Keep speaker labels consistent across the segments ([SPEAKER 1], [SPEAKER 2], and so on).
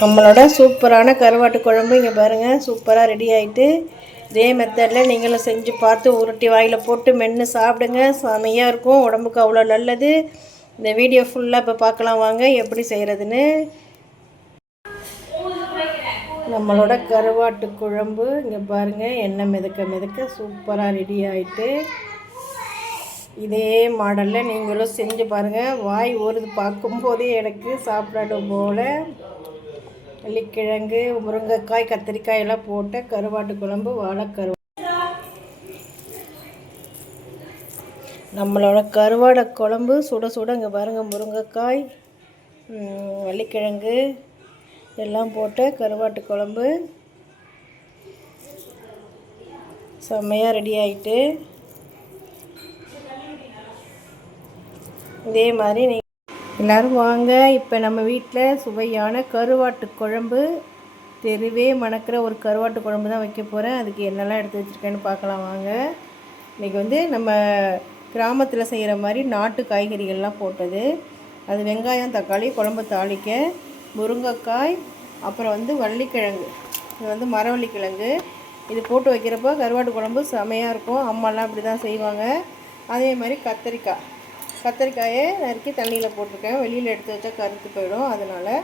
[SPEAKER 1] நம்மளோட சூப்பரான கருவாட்டு குழம்பு இங்கே பாருங்கள் சூப்பராக ரெடி ஆகிட்டு இதே மெத்தடில் நீங்களும் செஞ்சு பார்த்து உருட்டி வாயில் போட்டு மென்று சாப்பிடுங்க. செமையாக இருக்கும். உடம்புக்கு அவ்வளோ நல்லது. இந்த வீடியோ ஃபுல்லாக இப்போ பார்க்கலாம் வாங்க எப்படி செய்கிறதுன்னு நம்மளோட கருவாட்டு குழம்பு இங்கே பாருங்கள் எண்ணெய் மிதக்க மிதக்க சூப்பராக ரெடி ஆகிட்டு இதே மாடலில் நீங்களும் செஞ்சு பாருங்கள் வாய் ஒரு பார்க்கும்போதே எனக்கு சாப்பிடணும் போல். வெள்ளிக்கிழங்கு முருங்கைக்காய் கத்திரிக்காய் எல்லாம் போட்டு கருவாட்டு குழம்பு வாழைக்கரு நம்மளோட கருவாடை குழம்பு சுட சுட இங்கே பாருங்கள் முருங்கைக்காய் வெள்ளிக்கிழங்கு வள்ளிக்கிழங்கு எல்லாம் போட்ட கருவாட்டு குழம்பு. செம்மையாக ரெடி ஆகிட்டு இதே மாதிரி நீ எல்லோரும் வாங்க. இப்போ நம்ம வீட்டில் சுவையான கருவாட்டு குழம்பு. தெருவே மணக்கிற ஒரு கருவாட்டு குழம்பு தான் வைக்க போகிறேன் அதுக்கு என்னெல்லாம் எடுத்து வச்சுருக்கேன்னு பார்க்கலாம் வாங்க. இன்றைக்கி வந்து நம்ம கிராமத்தில் செய்கிற மாதிரி நாட்டு காய்கறிகள்லாம் போட்டது. அது வெங்காயம் தக்காளி குழம்பு தாளிக்க முருங்கைக்காய் அப்புறம் வந்து வள்ளிக்கிழங்கு. இது வந்து மரவள்ளிக்கிழங்கு. இது போட்டு வைக்கிறப்போ கருவாட்டு குழம்பு செமையாக இருக்கும். அம்மாலாம் அப்படி தான் செய்வாங்க. அதே மாதிரி கத்திரிக்காய். கத்திரிக்காயை நறுக்கி தண்ணியில் போட்டிருக்கேன். வெளியில் எடுத்து வச்சா கருத்து போயிடும். அதனால்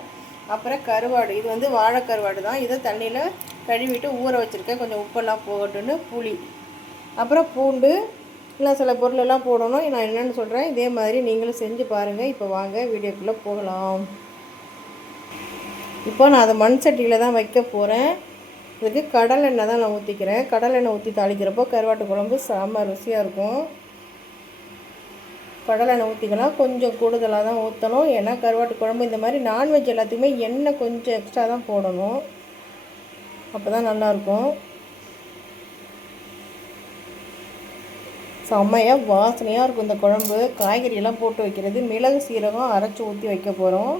[SPEAKER 1] அப்புறம் கருவாடு. இது வந்து வாழை கருவாடு தான். இதை தண்ணியில் கழுவிட்டு ஊற வச்சுருக்கேன். கொஞ்சம் உப்பெல்லாம் போகட்டுன்னு புளி. அப்புறம் பூண்டு. இன்னும் சில பொருளெல்லாம் போடணும். நான் என்னென்னு சொல்கிறேன் இதே மாதிரி நீங்களும் செஞ்சு பாருங்கள் இப்போ வாங்க வீடியோக்குள்ளே போகலாம். இப்போ நான் அதை மண் சட்டியில் தான் வைக்க போகிறேன் இதுக்கு கடலெண்ணெய் தான் நான் ஊற்றிக்கிறேன் கடலெண்ணெய் ஊற்றி தாளிக்கிறப்போ கருவாட்டு குழம்பு செம்ம ருசியாக இருக்கும். கடலெண்ணெய் ஊற்றிக்கலாம் கொஞ்சம் கூடுதலாக தான் ஊற்றணும் ஏன்னா கருவாட்டு குழம்பு இந்த மாதிரி நான்வெஜ் எல்லாத்துக்குமே எண்ணெய் கொஞ்சம் எக்ஸ்ட்ரா தான் போடணும். அப்போ தான் நல்லாயிருக்கும். செம்மையாக வாசனையாக இருக்கும் இந்த குழம்பு. காய்கறியெல்லாம் போட்டு வைக்கிறது. மிளகு சீரகம் அரைச்சி ஊற்றி வைக்க போகிறோம்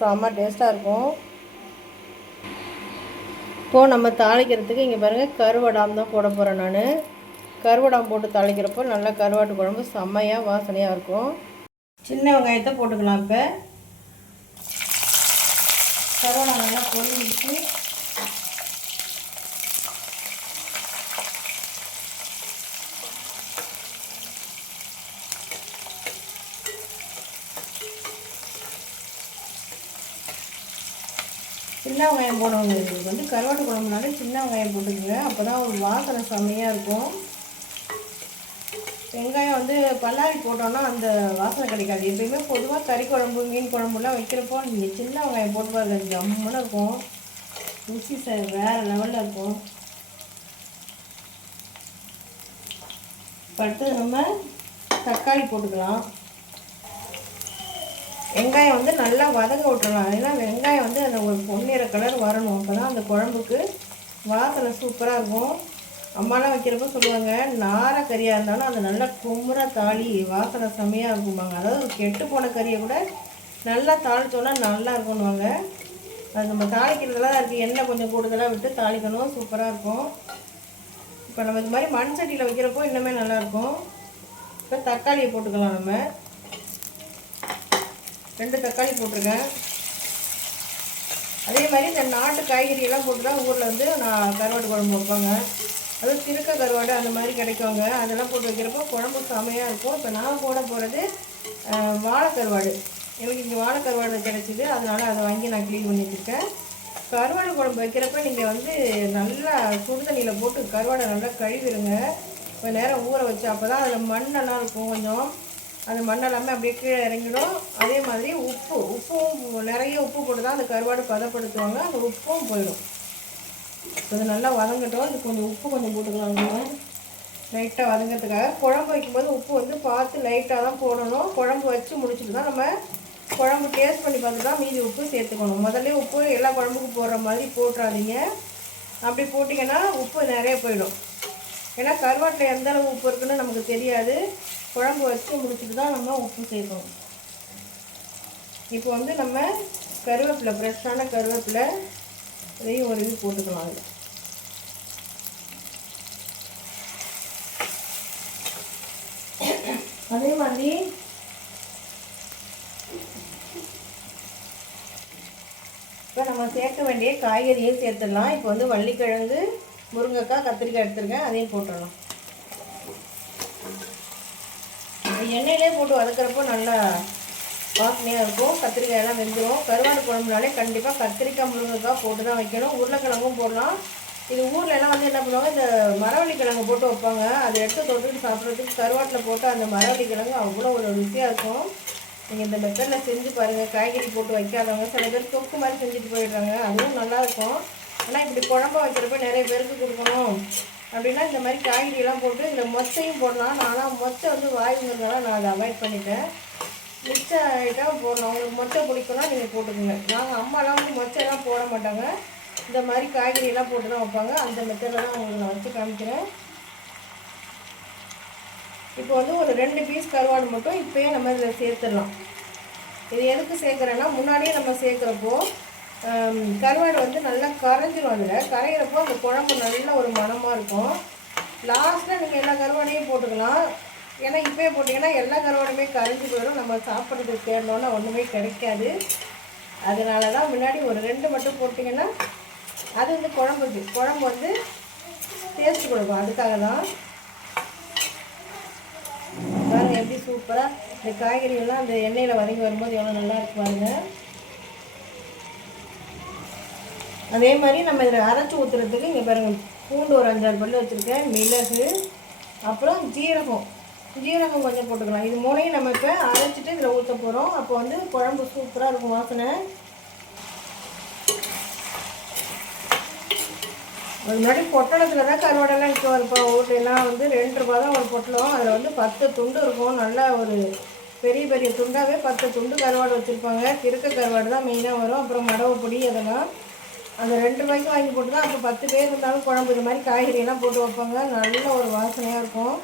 [SPEAKER 1] செம்ம டேஸ்ட்டாக இருக்கும். இப்போது நம்ம தாளிக்கிறதுக்கு இங்கே பாருங்கள் கருவடாம் தான் போட போகிறேன் நான். கருவடம் போட்டு தாளிக்கிறப்போ நல்லா கருவாட்டு குழம்பு செம்மையாக வாசனையாக இருக்கும். சின்ன வெங்காயத்தை போட்டுக்கலாம் இப்போ. கருவடம் நல்லா பொரிஞ்சிச்சு சின்ன வெங்காயம் போடுவாங்க வந்து கருவாட்டு குழம்புனால சின்ன வெங்காயம் போட்டுக்கோங்க. அப்போ தான் ஒரு வாசனை செம்மையாக இருக்கும். வெங்காயம் வந்து பல்லாரி போட்டோன்னா அந்த வாசனை கிடைக்காது. எப்பயுமே பொதுவாக கறி குழம்பு மீன் குழம்புலாம் வைக்கிறப்போ நீங்கள் சின்ன வெங்காயம் போட்டு பாருங்க ஜம்முன்னு இருக்கும். ருசி ச வேறு லெவலில் இருக்கும். அடுத்தது நம்ம தக்காளி போட்டுக்கலாம். வெங்காயம் வந்து நல்லா வதங்க விட்டுடலாம் ஏன்னா வெங்காயம் வந்து அந்த ஒரு பொன்னிற கலர் வரணும். அப்போ தான் அந்த குழம்புக்கு வாசனை சூப்பராக இருக்கும். அம்மாலாம் வைக்கிறப்ப சொல்லுவாங்க நார கறியாக இருந்தாலும் அது நல்லா கும்புற தாளி வாசனை செம்மையாக இருக்கும்பாங்க. அதாவது கெட்டு போன கறியை கூட நல்லா தாளித்தோன்னா நல்லா இருக்கும்னுவாங்க. அது நம்ம தாளிக்கிறதுலாம் இருக்குது எண்ணெய் கொஞ்சம் கூடுதலாக விட்டு தாளிக்கணும். சூப்பராக இருக்கும். இப்போ நம்ம இது மாதிரி மண் சட்டியில் வைக்கிறப்போ இன்னுமே நல்லாயிருக்கும் இப்போ தக்காளியை போட்டுக்கலாம் நம்ம. ரெண்டு தக்காளி போட்டிருக்கேன். அதே மாதிரி இந்த நாட்டு காய்கறியெல்லாம் போட்டு தான் ஊரில் வந்து நான் கருவாட்டு குழம்பு வைப்பாங்க. அதுவும் திருக்க கருவாடு அந்த மாதிரி கிடைக்குவாங்க அதெல்லாம் போட்டு வைக்கிறப்போ குழம்பு செமையாக இருக்கும். இப்போ நான் போட போகிறது வாழைக்கருவாடு. எனக்கு இங்கே வாழைக்கருவாடு கிடச்சிது. அதனால் அதை வாங்கி நான் க்ளீன் பண்ணி வச்சுருக்கேன். கருவாடு குழம்பு வைக்கிறப்ப நீங்கள் வந்து நல்லா சுடு தண்ணியில் போட்டு கருவாடை நல்லா கழுவிடுங்க. கொஞ்சம் நேரம் ஊற வச்சு அப்போ தான் அதில் மண்ணெல்லாம் இருக்கும் கொஞ்சம். அந்த மண்ணெல்லாமே அப்படியே கீழே இறங்கிடும். அதே மாதிரி உப்பு உப்பும் நிறைய உப்பு போட்டு தான் அந்த கருவாடு பதப்படுத்துவாங்க. அந்த உப்பும் போயிடும். கொஞ்சம் நல்லா வதங்கட்டும். இது கொஞ்சம் உப்பு கொஞ்சம் போட்டுக்கலாம் லைட்டாக வதங்கிறதுக்காக குழம்பு வைக்கும்போது உப்பு வந்து பார்த்து லைட்டாக தான் போடணும். குழம்பு வச்சு முடிச்சுட்டு தான் நம்ம குழம்பு டேஸ்ட் பண்ணி பார்த்து தான் மீதி உப்பு சேர்த்துக்கணும். முதல்ல உப்பு எல்லா குழம்புக்கும் போடுற மாதிரி போட்டுறாதீங்க. அப்படி போட்டிங்கன்னா உப்பு நிறைய போயிடும். ஏன்னா கருவாட்டில் எந்த அளவு உப்பு இருக்குன்னு நமக்கு தெரியாது. குழம்பு வச்சு முடிச்சுட்டு தான் நம்ம உப்பு சேர்க்கணும். இப்போ வந்து நம்ம கருவேப்பிலை ஃப்ரெஷ்ஷான கருவேப்பிலை இதையும் ஒரு இது போட்டுக்கலாம் அதில். அதே மாதிரி இப்போ நம்ம சேர்க்க வேண்டிய காய்கறியும் சேர்த்துடலாம். இப்போ வந்து வள்ளிக்கிழங்கு முருங்கைக்காய் கத்திரிக்காய் எடுத்துருக்கேன். அதையும் போட்டுடலாம். எண்ணெயிலே போட்டு வதக்குறப்போ நல்லா வாசனையாக இருக்கும் கத்திரிக்காய் எல்லாம் வெந்துடும் கருவாடு குழம்புனாலே கண்டிப்பாக கத்திரிக்காய் முருங்கைக்காய் போட்டு தான் வைக்கணும். உருளைக்கிழங்கும் போடலாம். இது ஊர்லலாம் எல்லாம் வந்து என்ன பண்ணுவாங்க இந்த மரவள்ளி கிழங்கு போட்டு வைப்பாங்க. அதை எடுத்து தொட்டுட்டு சாப்பிட்றதுக்கு கருவாட்டில் போட்டு அந்த மரவள்ளி கிழங்கு அவ்வளோ ஒரு ருசியாக இருக்கும். நீங்கள் இந்த மெத்தடில் செஞ்சு பாருங்கள் காய்கறி போட்டு வைக்காதவங்க சில பேர் தொக்கு மாதிரி செஞ்சுட்டு போயிடுறாங்க. அதுவும் நல்லாயிருக்கும் ஆனால் இப்படி குழம்பு வைக்கிறப்ப நிறைய பேருக்கு கொடுக்கணும். அப்படின்னா இந்த மாதிரி காய்கறியெல்லாம் போட்டு இதில் மொச்சையும் போடலாம். நான்லாம் மொச்சை வந்து வாயுங்கிறதுனால நான் அதை அவாய்ட் பண்ணிட்டேன். மிச்ச ஐட்டம் போடணும் அவங்களுக்கு மொச்சை பிடிக்கும்னா நீங்கள் போட்டுக்கோங்க. நாங்கள் அம்மாலாம் வந்து மொச்சைலாம் போட மாட்டாங்க. இந்த மாதிரி காய்கறியெல்லாம் போட்டு தான் வைப்பாங்க. அந்த மெத்தடில் தான் உங்களுக்கு நான் வச்சு காமிக்கிறேன். இப்போ வந்து ஒரு ரெண்டு பீஸ் கருவாடு மட்டும் இப்போயே நம்ம இதில் சேர்த்துடலாம். இது எதுக்கு சேர்க்குறேன்னா முன்னாடியே நம்ம சேர்க்குறப்போ கருவாடு வந்து நல்லா கரைஞ்சிரும் அதில். கரையிறப்போ அந்த குழம்பு நல்ல ஒரு மணமாக இருக்கும். லாஸ்ட்டில் நீங்கள் எல்லா கருவாடையும் போட்டுக்கலாம். ஏன்னா இப்போயே போட்டிங்கன்னா எல்லா கருவாடுமே கரைஞ்சி போயிடும். நம்ம சாப்பிட்றதுக்கு தேடணுன்னா ஒன்றுமே கிடைக்காது. அதனால தான் முன்னாடி ஒரு ரெண்டு மட்டும் போட்டிங்கன்னா அது வந்து குழம்புக்கு குழம்பு வந்து டேஸ்ட் கொடுக்கும். அதுக்காக தான் பாருங்கள் எப்படி சூப்பராக இந்த காய்கறிகள்லாம் அந்த எண்ணெயில் வதங்கி வரும்போது எவ்வளோ நல்லா இருக்கு அதே மாதிரி நம்ம இதில் அரைச்சி ஊற்றுறதுக்கு இங்கே பாருங்கள் பூண்டு ஒரு அஞ்சாறு பல்லு வச்சுருக்கேன் மிளகு அப்புறம் ஜீரகம். ஜீரகம் கொஞ்சம் போட்டுக்கலாம். இது மூணையும் நம்ம இப்போ அரைச்சிட்டு இதில் ஊற்ற போகிறோம் அப்போ வந்து குழம்பு சூப்பராக இருக்கும் வாசனை. அது முன்னாடி பொட்டலத்தில் தான் கருவாடெல்லாம் விற்கும் இப்போ ஊர்லாம் வந்து ரெண்டு ரூபா தான் ஒரு பொட்டலம். அதில் வந்து பத்து துண்டு இருக்கும். நல்லா ஒரு பெரிய பெரிய துண்டாகவே பத்து துண்டு கருவாடு வச்சுருப்பாங்க. திருக்க கருவாடு தான் மெயினாக வரும். அப்புறம் மடவை பொடி அதெல்லாம். அந்த ரெண்டு ரூபாய்க்கு வாங்கி போட்டு தான் அப்போ பத்து பேர் இருந்தாலும் குழம்பு இது மாதிரி காய்கறியெல்லாம் போட்டு வைப்பாங்க. நல்ல ஒரு வாசனையாக இருக்கும்.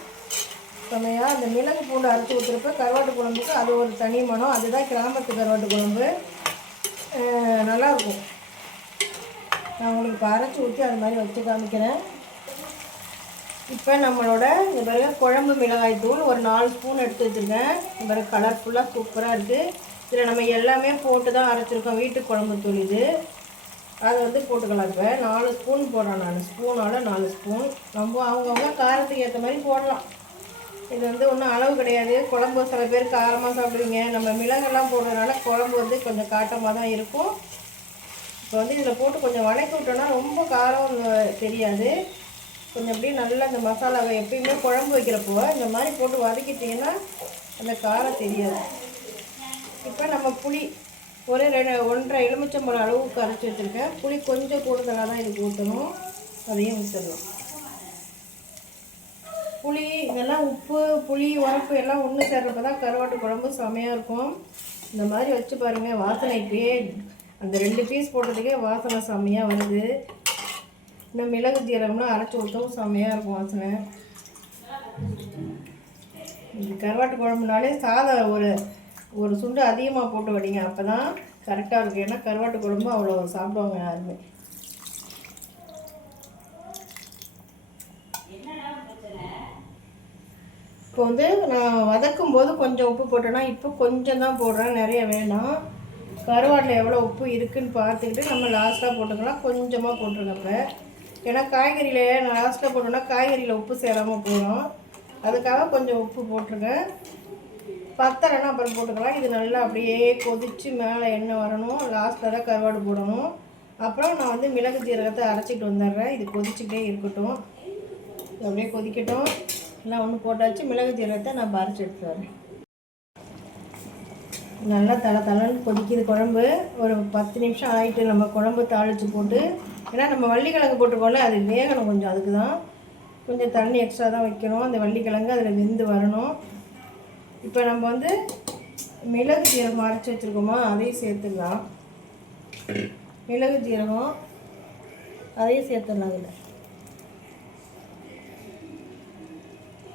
[SPEAKER 1] செம்மையாக அந்த மிளகு பூண்டு அரைச்சி ஊற்றுறப்ப கருவாட்டு குழம்புக்கு அது ஒரு தனி மனம். அதுதான் கிராமத்து கருவாட்டு குழம்பு. நல்லாயிருக்கும் நல்லா இருக்கும். நான் உங்களுக்கு இப்போ அரைச்சி ஊற்றி அது மாதிரி வச்சு காமிக்கிறேன். இப்போ நம்மளோட இந்த பிறகு குழம்பு மிளகாய் தூள் ஒரு நாலு ஸ்பூன் எடுத்து வச்சுருக்கேன். இந்த பிறகு கலர்ஃபுல்லாக சூப்பராக இருக்குது இதில் நம்ம எல்லாமே போட்டு தான் அரைச்சிருக்கோம் வீட்டு குழம்பு தூள் இது. அதை வந்து போட்டுக்கலாம். இப்போ நாலு ஸ்பூன் போடுறேன் நான். ஸ்பூனால் நாலு ஸ்பூன். நம்ம அவங்கவுங்க காரத்துக்கு ஏற்ற மாதிரி போடலாம். இது வந்து ஒன்றும் அளவு கிடையாது. குழம்பு சில பேர் காரமாக சாப்பிடுவீங்க. நம்ம மிளகெல்லாம் போடுறதுனால குழம்பு வந்து கொஞ்சம் காட்டமாக தான் இருக்கும். இப்போ வந்து இதில் போட்டு கொஞ்சம் வதக்கி விட்டோன்னா ரொம்ப காரம் தெரியாது. கொஞ்சம் அப்படியே நல்லா அந்த மசாலாவை எப்பயுமே குழம்பு வைக்கிறப்போ இந்த மாதிரி போட்டு வதக்கிட்டிங்கன்னா அந்த காரம் தெரியாது. இப்போ நம்ம புளி ஒரு ரெண்டு ஒன்றரை எலுமிச்சம்பழம் அளவுக்கு அரைச்சி வச்சுருக்கேன். புளி கொஞ்சம் கூடுதலாக தான் இதுக்கு ஊற்றணும் அதையும் ஊற்றணும் புளி இதெல்லாம் உப்பு புளி உரப்பு எல்லாம் ஒன்று சேர்றப்ப தான் கருவாட்டு குழம்பு செமையாக இருக்கும். இந்த மாதிரி வச்சு பாருங்கள் வாசனை இப்பயே அந்த ரெண்டு பீஸ் போட்டதுக்கே வாசனை செம்மையாக வருது. இன்னும் மிளகு ஜீரகம்லாம் அரைச்சி ஊற்றவும் செம்மையாக இருக்கும் வாசனை. கருவாட்டு குழம்புனாலே சாதம் ஒரு ஒரு சுண்டு அதிகமாக போட்டு வடிங்க அப்போ தான் கரெக்டாக இருக்கும். ஏன்னா கருவாட்டு குழம்பு அவ்வளோ சாப்பிடுவாங்க யாருமே. இப்போ வந்து நான் வதக்கும் போது கொஞ்சம் உப்பு போட்டேன்னா இப்போ கொஞ்சம் தான் போடுறேன் நிறைய வேணாம். கருவாட்டில் எவ்வளோ உப்பு இருக்குன்னு பார்த்துக்கிட்டு நம்ம லாஸ்ட்டாக போட்டுக்கலாம் கொஞ்சமாக போட்டுருங்க இப்போ ஏன்னா காய்கறியில் லாஸ்ட்டாக போட்டோன்னா காய்கறியில் உப்பு சேராமல் போயிடும் அதுக்காக கொஞ்சம் உப்பு போட்டிருக்கேன் பத்தரைனா அப்புறம் போட்டுக்கலாம். இது நல்லா அப்படியே கொதித்து மேலே எண்ணெய் வரணும். லாஸ்ட்டில் தான் கருவாடு போடணும். அப்புறம் நான் வந்து மிளகு ஜீரகத்தை அரைச்சிட்டு வந்துடுறேன். இது கொதிச்சுக்கிட்டே இருக்கட்டும். அப்படியே கொதிக்கட்டும். எல்லாம் ஒன்று போட்டாச்சு மிளகு ஜீரகத்தை நான் பறிச்சு எடுத்து வரேன். நல்லா தலை தலைன்னு கொதிக்குது குழம்பு. ஒரு பத்து நிமிஷம் ஆகிட்டு நம்ம குழம்பு தாளித்து போட்டு ஏன்னா நம்ம வள்ளிக்கிழங்கு போட்டுக்கோல அது வேகணும் கொஞ்சம் அதுக்கு தான் கொஞ்சம் தண்ணி எக்ஸ்ட்ரா தான் வைக்கணும். அந்த வள்ளிக்கிழங்கு அதில் வெந்து வரணும். இப்போ நம்ம வந்து மிளகு ஜீரகம் அரைச்சி வச்சுருக்கோமா அதையும் சேர்த்துடலாம். மிளகு ஜீரகம் அதையும் சேர்த்துடலாம் அதில்.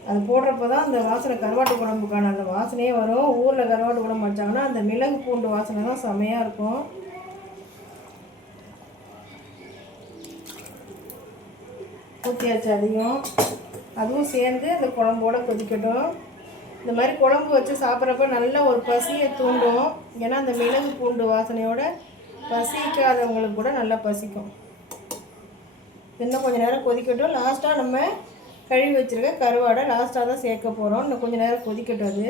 [SPEAKER 1] அது போடுறப்ப தான் அந்த வாசனை கருவாட்டு குழம்புக்கான அந்த வாசனையே வரும். ஊரில் கருவாட்டு குழம்பு வச்சாங்கன்னா அந்த மிளகு பூண்டு வாசனை தான் செமையாக இருக்கும். ஊற்றியாச்சு அதிகம் அதுவும் சேர்ந்து அந்த குழம்போட கொதிக்கட்டும். இந்த மாதிரி குழம்பு வச்சு சாப்பிட்றப்ப நல்ல ஒரு பசியை தூண்டும். ஏன்னா அந்த மிளகு பூண்டு வாசனையோட பசிக்காதவங்களுக்கு கூட நல்லா பசிக்கும். இன்னும் கொஞ்சம் நேரம் கொதிக்கட்டும். லாஸ்ட்டாக நம்ம கழுவி வச்சிருக்க கருவாடை லாஸ்ட்டாக தான் சேர்க்க போகிறோம் இன்னும் கொஞ்சம் நேரம் கொதிக்கட்டும் அது.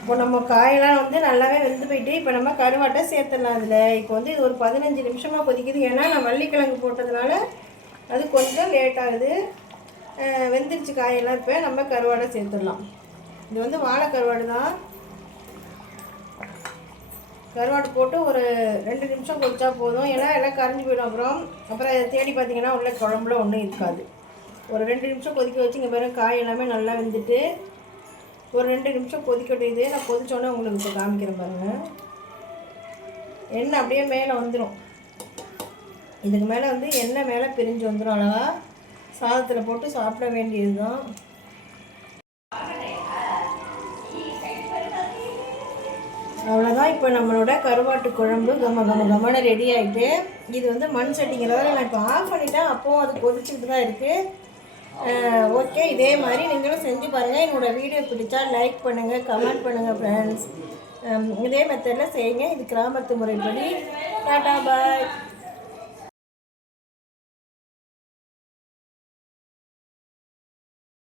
[SPEAKER 1] இப்போ நம்ம காயெல்லாம் வந்து நல்லாவே வெந்து போயிட்டு இப்போ நம்ம கருவாட்டை சேர்த்துடலாம் அதில். இப்போ வந்து இது ஒரு பதினஞ்சு நிமிஷமாக கொதிக்குது. ஏன்னா நான் வள்ளிக்கிழங்கு போட்டதுனால அது கொஞ்சம் லேட் ஆகுது. வெந்துருச்சு காயெல்லாம். இப்போ நம்ம கருவாடை சேர்த்துடலாம். இது வந்து வாழை கருவாடு தான். கருவாடு போட்டு ஒரு ரெண்டு நிமிஷம் கொதிச்சா போதும். ஏன்னா எல்லாம் கரைஞ்சி போயிடும் அப்புறம். அப்புறம் அதை தேடி பார்த்தீங்கன்னா உள்ள குழம்புல ஒன்றும் இருக்காது. ஒரு ரெண்டு நிமிஷம் கொதிக்க வச்சு இங்கே பாருங்க காய் எல்லாமே நல்லா வெந்துட்டு ஒரு ரெண்டு நிமிஷம் கொதிக்கட்டும் இது நான் கொதிச்சோன்னே உங்களுக்கு இப்போ காமிக்கிறேன் பாருங்கள் எண்ணெய் அப்படியே மேலே வந்துடும் இதுக்கு மேலே வந்து எண்ணெய் மேலே பிரிஞ்சு வந்துடும் அழகாக சாதத்தில் போட்டு சாப்பிட வேண்டியது தான் அவ்வளோதான் இப்போ நம்மளோட கருவாட்டு குழம்பு கம கம கமன ரெடி ஆகிட்டு இது வந்து மண் சட்டிங்கிறதால நான் இப்போ ஆஃப் பண்ணிட்டேன். அப்போவும் அது கொதிச்சுட்டு தான் இருக்குது ஓகே இதே மாதிரி நீங்களும் செஞ்சு பாருங்கள் என்னோடய வீடியோ பிடிச்சா லைக் பண்ணுங்கள் கமெண்ட் பண்ணுங்கள் ஃப்ரெண்ட்ஸ் இதே மெத்தடில் செய்யுங்க. இது கிராமத்து முறைப்படி. டாடா பாய்